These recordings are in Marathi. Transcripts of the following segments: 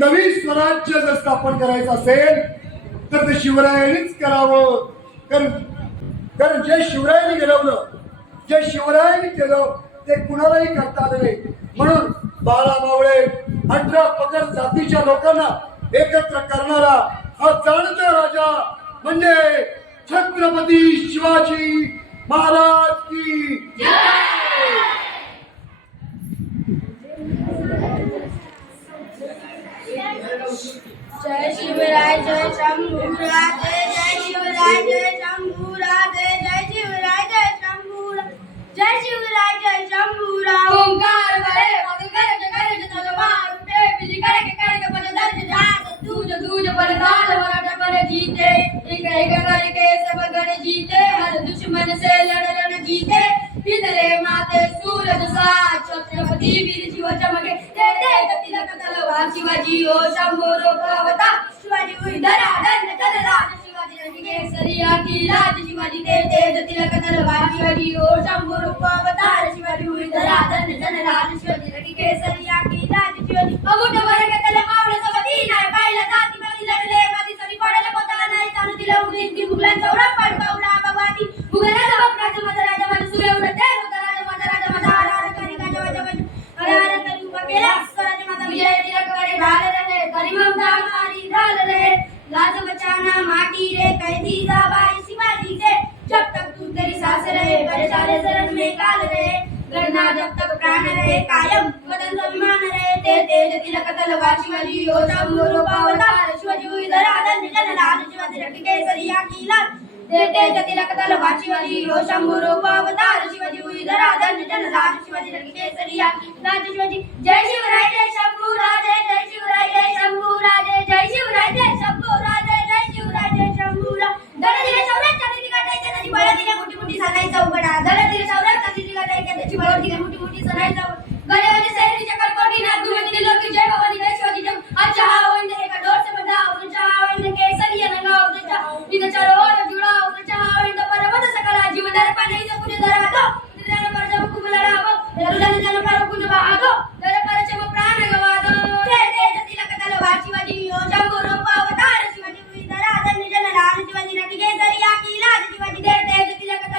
नवीन स्वराज्य जर स्थापन करायचं असेल तर ते शिवरायांनीच करावं. कारण कारण जे शिवरायांनी गेलवलं जे शिवरायांनी केलं ते कुणालाही करता आलं नाही. म्हणून बाळा मावळे अठरा पगर जातीच्या लोकांना एकत्र करणारा हा जाणता राजा म्हणजे छत्रपती शिवाजी महाराज की जय शिवराय जय शंभूराय जय शिवराय जय शंभूराय जय जय शिवराय जय शंभूरा जय शिवराय जय शंभूरा मन से लड़न जीते पिदरे माते सूरज सा छत्रपती वीर शिव चमके. ते ते तिलक तलवार शिवाजी ओ शंभो रोखावता शिवाजी उधरा दंड चलला शिवाजी केसरिया की लाज शिवाजी ते तेज तिलक तलवार शिवाजी ओ शंभो रोखावता शिवाजी उधरा दंड चलला जीजाबाई शिवाजी के। जब तक तू तेरी सास रहे परिचारे शरण शिवाजी योद्धा इधर आदर निजन लाल शिवाजी रट केसरिया की लाल। ते तेज तिलक तलवार शिवाजी योद्धा मोरो पावदार इधर आदर निजन लाल शिवाजी रट के की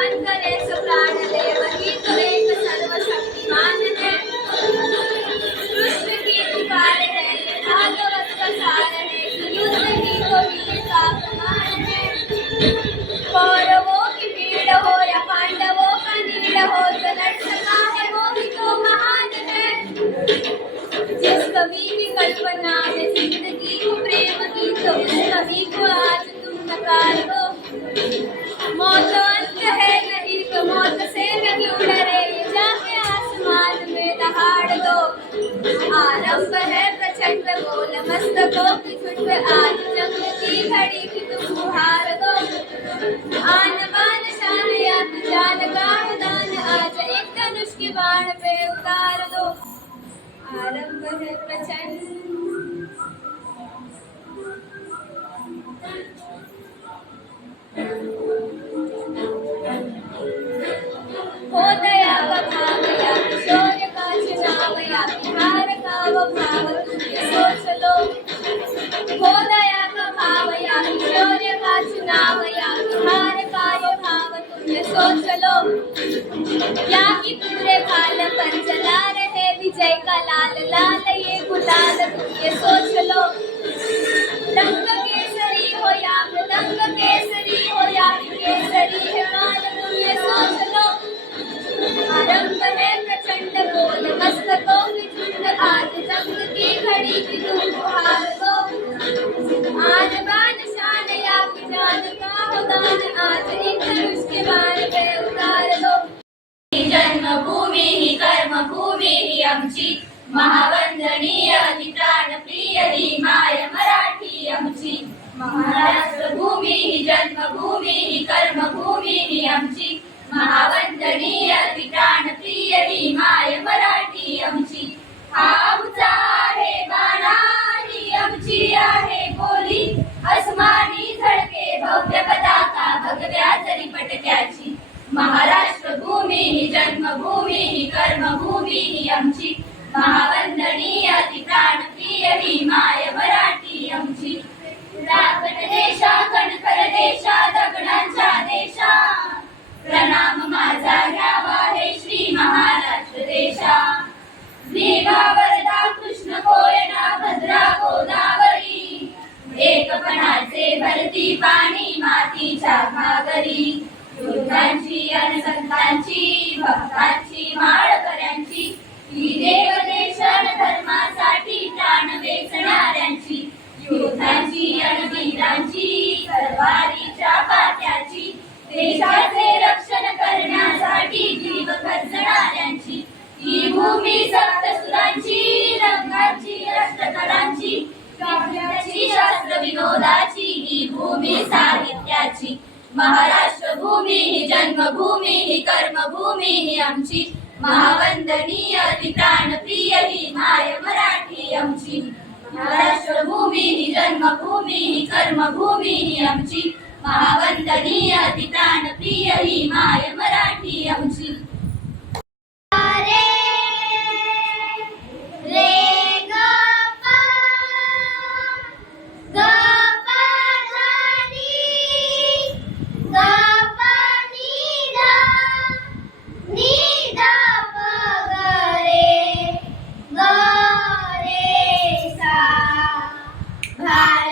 Manggalin Soprano. आन बान शाहयात जान गाव दान आज एक धनुष की बाण पे उतार दो। आरंभ है प्रचंड। होता चलो। क्या ही पूरे बाल पर जला रहे विजय का लाल लाल ये गुलाल ये सोच लो। आमची महावंदनीय ही प्रिय ही माय मराठी आमची. महाराष्ट्र भूमी ही जन्मभूमी ही कर्मभूमी ही आमची. महावंदनीय ही प्राणप्रिय ही माय मराठी आमची. हा आमचा आहे बाणा ही आमची आहे बोली. अस्मानी झळके भव्य पताका भगव्या जरी पटक्याची. महाराष्ट्र भूमी ही जन्मभूमी ही कर्मभूमी ही आमची. महावंदनीय ती प्राणप्रिय ही माय मराठी आमची देशा कणकर देशा दगडांच्या देशा. प्रणाम माझा घ्यावा हे श्री महाराष्ट्र देशा. वरदा कृष्ण कोयना भद्रा गोदावरी. एकपणाचे भरती पाणी मातीच्या घागरी. युद्धांची अनसंतांची भक्तांची माळकऱ्यांची. ही देव भूमी सप्तसुरांची रंगाची अष्टकलांची काव्याची शास्त्र विनोदाची ही भूमी साहित्याची. महाराष्ट्र भूमी ही जन्मभूमी ही कर्मभूमी ही आमची. महावंदनीय ती प्राणप्रिय ही माय मराठी आमची. महाराष्ट्र भूमी ही जन्मभूमी ही कर्मभूमी ही आमची. महावंदनीय ती प्राणप्रिय ही माय मराठी आमची.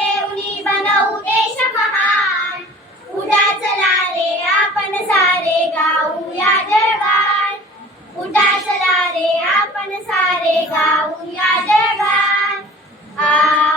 देऊनी बनवू देश महान उठा चला रे आपण सारे गाऊया जगात उठा चला रे आपण सारे गाऊया जगात आ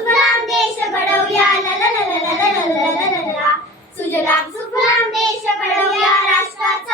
सुफलाम देश घडवूया. ला ला ला ला ला ला ला ला ला सुजलाम सुफलाम देश घडवूया. राष्ट्राचा